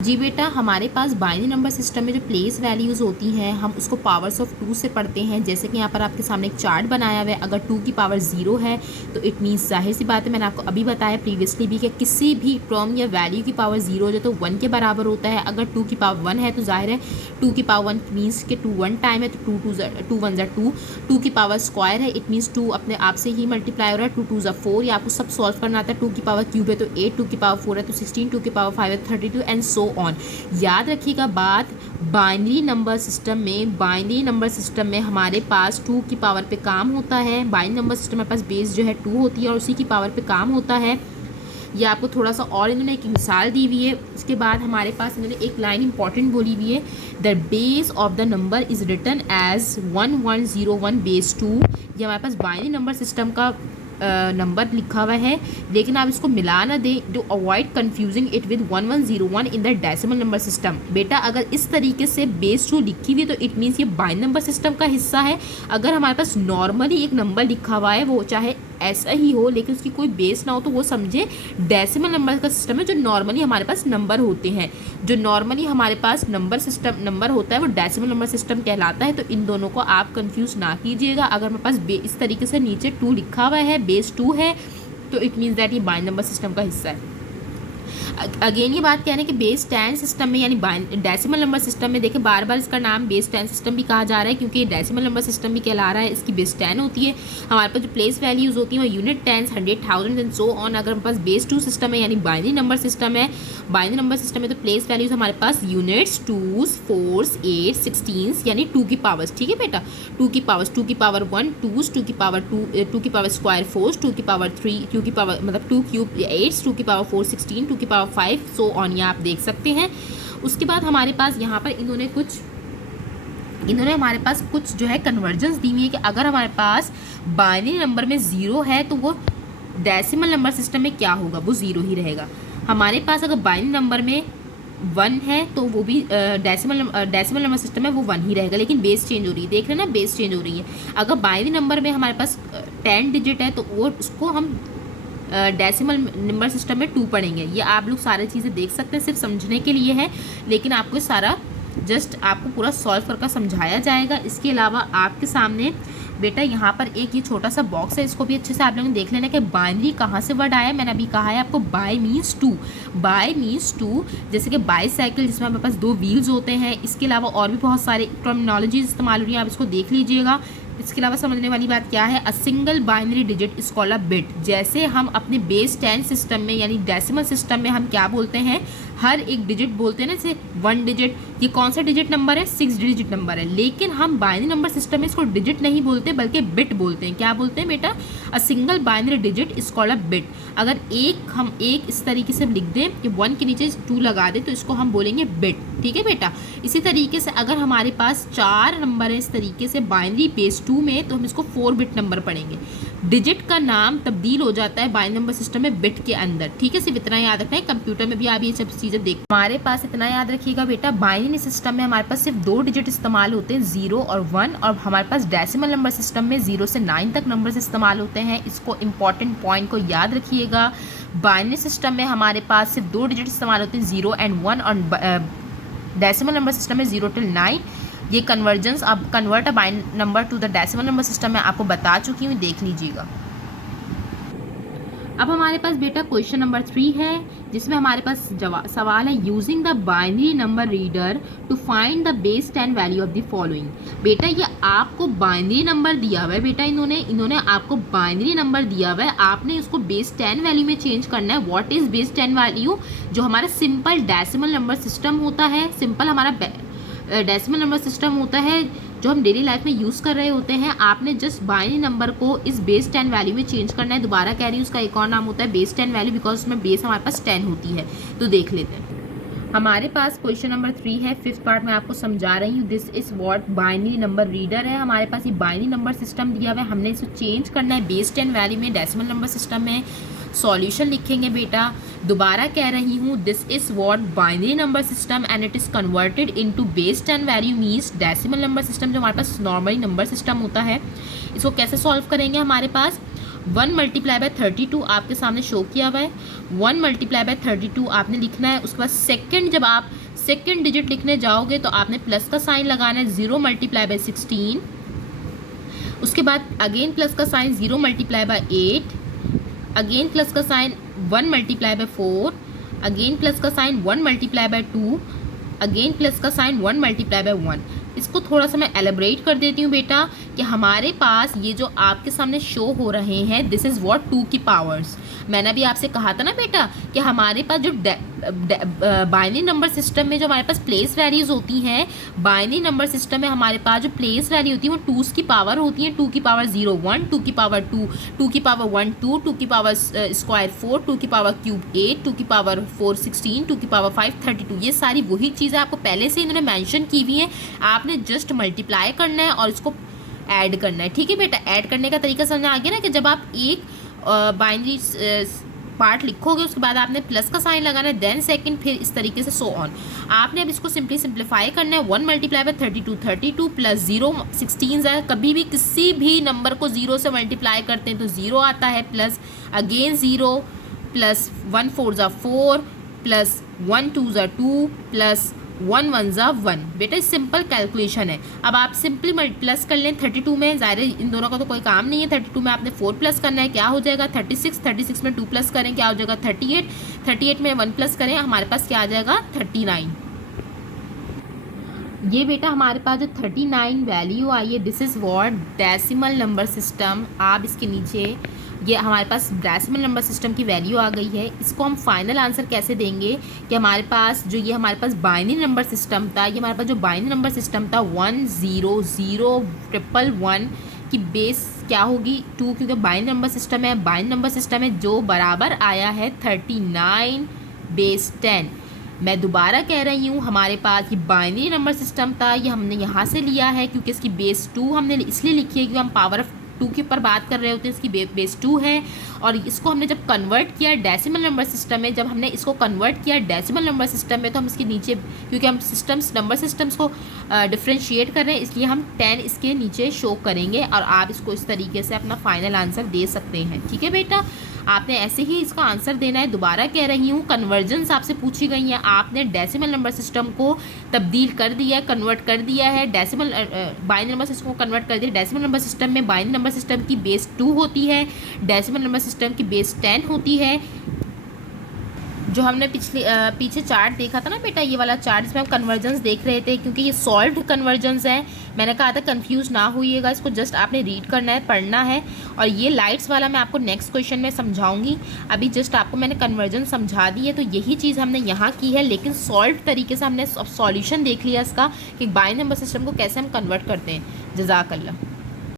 जी बेटा, हमारे पास बाइनरी नंबर सिस्टम में जो प्लेस वैल्यूज़ होती हैं हम उसको पावर्स ऑफ 2 से पढ़ते हैं। जैसे कि यहाँ पर आपके सामने एक चार्ट बनाया हुआ है। अगर 2 की पावर 0 है तो इट मीन्स जाहिर सी बात है, मैंने आपको अभी बताया प्रीवियसली भी कि किसी भी टर्म या वैल्यू की पावर 0 हो जाए तो 1 के बराबर होता है। अगर 2 की पावर 1 है तो जाहिर है 2 की पावर 1 मीन्स कि 2 1 टाइम है तो 2 1 2। 2 की पावर स्क्वायर है, इट मीन्स 2 अपने आप से ही मल्टीप्लाई हो रहा है। 2 2 4, या आपको सब सॉल्व करना आता है। 2 की पावर क्यूब है तो 8, 2 की पावर 4 है तो 16, 2 की पावर 5 है 32 एंड सो ऑन। याद रखिएगा बात, बाइनरी नंबर सिस्टम में हमारे पास 2 की पावर पे काम होता है। बाइनरी नंबर सिस्टम में पास बेस जो है 2 होती है और उसी की पावर पे काम होता है। ये आपको थोड़ा सा और इन्होंने एक मिसाल दी हुई है। उसके बाद हमारे पास इन्होंने एक लाइन इंपॉर्टेंट बोली हुई है, the base of the number is written as 1101 base 2। ये हमारे पास बाइनरी नंबर सिस्टम का नंबर लिखा हुआ है, लेकिन आप इसको मिला ना दें to avoid confusing it with 1101 in the decimal number system. बेटा अगर इस तरीके से बेस 2 लिखी हुई है तो इट मीन्स ये बाइनरी नंबर सिस्टम का हिस्सा है। अगर हमारे पास नॉर्मली एक नंबर लिखा हुआ है, वो चाहे ऐसा ही हो लेकिन उसकी कोई बेस ना हो, तो वो समझे डेसिमल नंबर का सिस्टम है। जो नॉर्मली हमारे पास नंबर होते हैं, जो नॉर्मली हमारे पास नंबर होता है वो डेसिमल नंबर सिस्टम कहलाता है। तो इन दोनों को आप कंफ्यूज ना कीजिएगा। अगर हमारे पास इस तरीके से नीचे 2 लिखा हुआ है, बेस 2 है, तो इट मीन्स दैट ये बाइनरी नंबर सिस्टम का हिस्सा है। अगेन ये बात कह रहे हैं कि बेस 10 सिस्टम में यानी डेसिमल नंबर सिस्टम में, देखिए बार बार इसका नाम बेस 10 सिस्टम भी कहा जा रहा है क्योंकि ये डेसिमल नंबर सिस्टम भी कहला रहा है। इसकी बेस 10 होती है। हमारे पास जो प्लेस वैल्यूज़ होती हैं वो unit, tens, 100, 1000 and so on. अगर हमारे पास बेस 2 सिस्टम है यानी बाइनरी नंबर सिस्टम है, बाइनरी नंबर सिस्टम में तो प्लेस वैल्यूज़ हमारे पास यूनिट्स, 2s, 4s, 8, 16 यानी 2 की पावर्स। ठीक है बेटा, 2 की पावर्स, 2 की पावर 1 2s, 2 की पावर 2 की पावर स्क्वायर 4, 2 की पावर 3, 2 की पावर मतलब 2 क्यूब 8, 2 की पावर 4 16, 2 की पावर 5 सो ऑन। ये आप देख सकते हैं। उसके बाद हमारे पास यहाँ पर इन्होंने हमारे पास कुछ जो है कन्वर्जेंस दी हुई है कि अगर हमारे पास बाइनरी नंबर में 0 है तो वो डेसिमल नंबर सिस्टम में क्या होगा, वो 0 ही रहेगा। हमारे पास अगर बाइनरी नंबर में 1 है तो वो भी डेसिमल नंबर सिस्टम में वो 1 ही रहेगा, लेकिन बेस चेंज हो रही है। देख रहे हैं ना, बेस चेंज हो रही है। अगर बाइनरी नंबर में हमारे पास 10 डिजिट है तो वो उसको हम डेसिमल नंबर सिस्टम में 2 पढ़ेंगे। ये आप लोग सारी चीज़ें देख सकते हैं, सिर्फ समझने के लिए है, लेकिन आपको सारा जस्ट आपको पूरा सॉल्व करके समझाया जाएगा। इसके अलावा आपके सामने बेटा यहाँ पर एक ये छोटा सा बॉक्स है, इसको भी अच्छे से आप लोगों ने देख लेना कि बाइनरी कहाँ से वर्ड आया है। मैंने अभी कहा है आपको बाय मीन्स टू, जैसे कि बाईसाइकिल जिसमें हमारे पास 2 व्हील्स होते हैं। इसके अलावा और भी बहुत सारे टर्मिनोलॉजीज इस्तेमाल हो रही हैं, आप इसको देख लीजिएगा। इसके अलावा समझने वाली बात क्या है, a single binary digit is called a bit. जैसे हम अपने बेस 10 सिस्टम में यानी डेसिमल सिस्टम में हम क्या बोलते हैं, हर एक डिजिट बोलते हैं ना, जैसे 1 डिजिट, ये कौन सा डिजिट नंबर है, 6 डिजिट नंबर है। लेकिन हम बाइनरी नंबर सिस्टम में इसको डिजिट नहीं बोलते बल्कि बिट बोलते हैं। क्या बोलते हैं बेटा, a single binary digit is called a bit. अगर हम एक इस तरीके से लिख दें कि 1 के नीचे 2 लगा दें तो इसको हम बोलेंगे बिट। ठीक है बेटा, इसी तरीके से अगर हमारे पास 4 नंबर है इस तरीके से बाइनरी बेस 2 में, तो हम इसको 4 बिट नंबर पढ़ेंगे। डिजिट का नाम तब्दील हो जाता है बाइनरी नंबर सिस्टम में बिट के अंदर। ठीक है, सिर्फ इतना याद रखना है, कंप्यूटर में भी आप ये सब चीज़ें देख। हमारे पास इतना याद रखिएगा बेटा, बाइनरी सिस्टम में हमारे पास सिर्फ 2 डिजिट इस्तेमाल होते हैं, 0 और 1, और हमारे पास डेसिमल नंबर सिस्टम में 0 से 9 तक नंबर्स इस्तेमाल होते हैं। इसको इंपॉर्टेंट पॉइंट को याद रखिएगा। बाइनरी सिस्टम में हमारे पास सिर्फ 2 डिजिट इस्तेमाल होते हैं, 0 एंड 1, और डेसिमल नंबर सिस्टम में 0 till 9। ये कन्वर्जेंस, अब convert a binary number two the decimal number system में आपको बता चुकी हूँ, देख लीजिएगा। अब हमारे पास बेटा क्वेश्चन नंबर 3 है, जिसमें हमारे पास सवाल है, using the binary number reader to find the base 10 value of the following. बेटा ये आपको बाइनरी नंबर दिया हुआ है, बेटा इन्होंने आपको बाइनरी नंबर दिया हुआ है, आपने उसको बेस 10 वैल्यू में चेंज करना है। व्हाट इज बेस 10 वैल्यू, जो हमारा सिंपल डेसिमल नंबर सिस्टम होता है, सिंपल हमारा डेसिमल नंबर सिस्टम होता है जो हम डेली लाइफ में यूज़ कर रहे होते हैं। आपने जस्ट बाइनरी नंबर को इस बेस 10 वैल्यू में चेंज करना है। दोबारा कह रही हूँ, उसका एक और नाम होता है बेस 10 वैल्यू, बिकॉज उसमें बेस हमारे पास 10 होती है। तो देख लेते हैं। हमारे पास क्वेश्चन नंबर 3 है, 5th पार्ट में आपको समझा रही हूँ। This is what binary number reader है। हमारे पास ये बाइनरी नंबर सिस्टम दिया हुआ है, हमने इसको चेंज करना है बेस 10 वैल्यू में डेसिमल नंबर सिस्टम में। सॉल्यूशन लिखेंगे बेटा। दोबारा कह रही हूँ, this is what binary number system and it is converted into base 10 value means decimal number system जो हमारे पास नॉर्मली नंबर सिस्टम होता है। इसको कैसे सॉल्व करेंगे, हमारे पास 1 मल्टीप्लाई बाय 32 आपके सामने शो किया हुआ है। 1 मल्टीप्लाई बाय 32 आपने लिखना है। उसके बाद सेकंड, जब आप सेकंड डिजिट लिखने जाओगे तो आपने प्लस का साइन लगाना है। 0 मल्टीप्लाई बाय 16, उसके बाद अगेन प्लस का sign 0 multiply by 8, again plus का sign 1 multiply by 4, again plus का sign 1 multiply by 2, again plus का साइन 1 मल्टीप्लाई बाय 1। इसको थोड़ा सा मैं एलेबरेट कर देती हूँ बेटा कि हमारे पास ये जो आपके सामने शो हो रहे हैं, दिस इज़ व्हाट 2 की पावर्स। मैंने भी आपसे कहा था ना बेटा कि हमारे पास जो बाइनरी नंबर सिस्टम में जो हमारे पास प्लेस वैल्यूज़ होती हैं, बाइनरी नंबर सिस्टम में हमारे पास जो प्लेस वैल्यू होती है वो 2s की पावर होती है। 2 की पावर 0 1, 2 की पावर 2, 2 की पावर 1 2, 2 की पावर स्क्वायर 4, 2 की पावर क्यूब 8, 2 की पावर 4 16, 2 की पावर 5 32। ये सारी वही चीज़ें आपको पहले से इन्होंने मेंशन की हुई हैं, आपने जस्ट मल्टीप्लाई करना है और इसको ऐड करना है। ठीक है बेटा, ऐड करने का तरीका समझ आ गया ना कि जब आप एक बाइनरी पार्ट लिखोगे उसके बाद आपने प्लस का साइन लगाना है, देन सेकंड, फिर इस तरीके से सो ऑन। आपने अब इसको सिंपली सिंप्लीफाई करना है। 1 मल्टीप्लाई बाय 32 32 प्लस 0 16 है। कभी भी किसी भी नंबर को 0 से मल्टीप्लाई करते हैं तो 0 आता है, प्लस अगेन 0, प्लस 1 4 ज़ा 4, प्लस 1 2 ज़ा 2, प्लस 1 1 ज़ा 1। बेटा सिंपल कैलकुलेशन है। अब आप सिंपली प्लस कर लें 32 में, ज़ाहिर है इन दोनों का तो कोई काम नहीं है। 32 में आपने 4 प्लस करना है, क्या हो जाएगा 36, 36 में 2 प्लस करें क्या हो जाएगा 38, 38 में 1 प्लस करें हमारे पास क्या आ जाएगा 39। ये बेटा हमारे पास जो 39 वैल्यू आई है, this is what decimal number system. आप इसके नीचे ये हमारे पास डेसिमल नंबर सिस्टम की वैल्यू आ गई है। इसको हम फाइनल आंसर कैसे देंगे कि हमारे पास जो ये हमारे पास बाइनरी नंबर सिस्टम था, ये हमारे पास जो बाइनरी नंबर सिस्टम था 1 0 0 1 1 1 की बेस क्या होगी 2, क्योंकि बाइनरी नंबर सिस्टम है। बाइनरी नंबर सिस्टम है जो बराबर आया है 39 बेस 10। मैं दोबारा कह रही हूँ, हमारे पास ये बाइनरी नंबर सिस्टम था, ये हमने यहाँ से लिया है क्योंकि इसकी बेस 2 हमने इसलिए लिखी है क्योंकि हम पावर ऑफ 2 के ऊपर बात कर रहे होते हैं। इसकी बेस 2 है और इसको हमने जब कन्वर्ट किया डेसिमल नंबर सिस्टम में, जब हमने इसको कन्वर्ट किया डेसिमल नंबर सिस्टम में तो हम इसके नीचे, क्योंकि हम नंबर सिस्टम्स को डिफ्रेंशिएट कर रहे हैं इसलिए हम 10 इसके नीचे शो करेंगे और आप इसको इस तरीके से अपना फाइनल आंसर दे सकते हैं। ठीक है बेटा, आपने ऐसे ही इसका आंसर देना है। दोबारा कह रही हूँ, कन्वर्जन्स आपसे पूछी गई हैं, आपने डेसिमल नंबर सिस्टम को तब्दील कर दिया है, कन्वर्ट कर दिया है, डेसिमल बाइनरी नंबर सिस्टम को कन्वर्ट कर दिया। डेसिमल नंबर सिस्टम में बाइनरी नंबर सिस्टम की बेस 2 होती है, डेसिमल नंबर सिस्टम की बेस 10 होती है। जो हमने पीछे चार्ट देखा था ना बेटा, ये वाला चार्ट इसमें हम कन्वर्जन्स देख रहे थे, क्योंकि ये सॉल्व्ड कन्वर्जन्स हैं। मैंने कहा था कंफ्यूज ना होइएगा, इसको जस्ट आपने रीड करना है, पढ़ना है। और ये लाइट्स वाला मैं आपको नेक्स्ट क्वेश्चन में समझाऊंगी। अभी जस्ट आपको मैंने कन्वर्जन समझा दी है, तो यही चीज़ हमने यहाँ की है, लेकिन सॉल्व तरीके से हमने सॉल्यूशन देख लिया इसका कि बाइनरी नंबर सिस्टम को कैसे हम कन्वर्ट करते हैं। जज़ाकल्लाह।